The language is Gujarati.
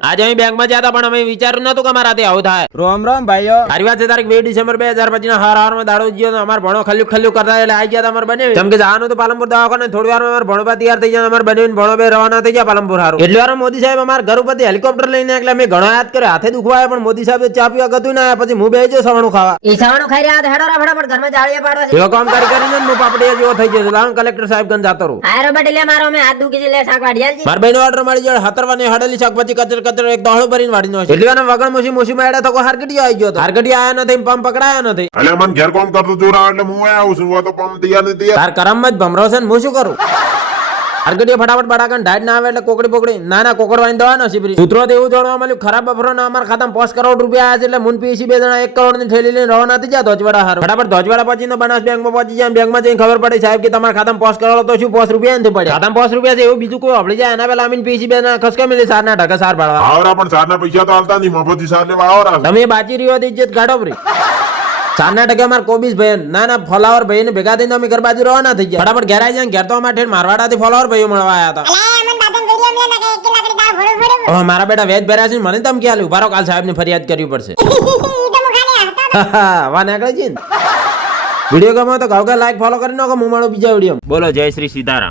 આજે અમે બેંકમાં જતા પણ અમે વિચાર્યું નતું કે મારાથી આવું થાય. રોમ રોમ ભાઈઓ. સારી વાત છે. તારીખ 2 ડિસેમ્બર 2025 ના હારમાં દાડો ગયો તો અમાર ભણો ખલ્યું કરતા એટલે આવી ગયા અમાર બને જેમ કે જવાનું તો પાલનપુર દવાખાને થોડી વાર અમાર ભણવા તૈયાર થઈ જાય અમાર બને ભણો બે રવાના થઈ ગયા પાલનપુર હારું. એટલી વાર મોદી સાહેબ અમાર ઘર ઉપરથી હેલિકોપ્ટર લઈને એટલે અમે ઘણો યાદ કર્યો હાથે દુખવાય પણ મોદી સાહેબ ચા પીવા ગતું ના પછી હું બે જો સવાણું ખાવા ઈ સવાણું ખાઈ રહ્યા હેડો રા ફટાફટ ઘરમાં જાળીએ પાડવા છે. એવો કામ કરીને હું પાપડીયા જેવો થઈ ગયો લાવ કલેક્ટર સાહેબ ગન જાતો રહું. આ રોબટ લે મારો મે હાથ દુખી છે લે શાક વાડિયાલ છે. માર બેનો ઓર્ડર મળી ગયો હતરવાની હડેલી શાકભાજી કચર એક દોહળો ભરીને વાડી નો છે. એટલી વાર વગણ મોસી માડ્યા તો હારગડી આવી ગયો તો હારગડી આયા નથી પંપ પકડાયો નથી. એટલે મને ઘેર કોમ કરતો જોરા એટલે હું આવું છું તો પંપ તૈયાર નથી તૈયાર. તાર કરમ જ ભમરો છે ને હું શું કરું. હારગડીએ ફટાફટ બડાકન ઢાડ ના આવે એટલે કોકડી પોકડી ના કોકડવાની દવા ન સિબરી સૂત્રો તો એવું જાણવા મળ્યું ખરાબ બફરો ના અમારા ખાતામાં 5 કરોડ રૂપિયા આવ્યા છે એટલે મુન પીસી બે જણા 1 કરોડ ની થેલી લઈને રવાના થઈ ગયા ધોજવાડા હાર ફટાફટ ધોજવાડા પહોંચીને બનાસ બેંકમાં પહોંચી જાય બેંકમાં જઈને ખબર પડે સાહેબ કે તમારા ખાતામાં 5 કરોડ તો શું 5 રૂપિયા નથી પડ્યા ખાતામાં 5 રૂપિયા છે એવું બીજું કોઈ આપડી જાય એના પેલા આમીન પીસી બે ના ખસકા મિલી સારના ઢગા સાર પાડવા આવરા પણ સારના પૈસા તો હાલતા નહીં મફતથી સાર લેવા આવરા તમે બાચી રહ્યો ઇજ્જત કાઢો ફરી સારના ટકા માર કોબીસ ભાઈ ના ફોલોવર ભાઈ ને ભેગા થઈને અમે ઘર બાજુ રવાના થઈ ગયા ફટાફટ ઘેર આવી જાય ઘેર તો અમારે મારવાડા થી ફોલોવર ભાઈઓ મળવા આવ્યા હતા મારા બેટા વેજ ભર્યા છે મને તમે ક્યાં ઉભારો કાલ સાહેબ ની ફરિયાદ કરવી પડશે વા નીકળે છે ને વિડીયો ગમે તો ઘાવ લાઈક ફોલો કરી નાખો હું મળું બીજા વિડીયો બોલો જય શ્રી સીતારામ.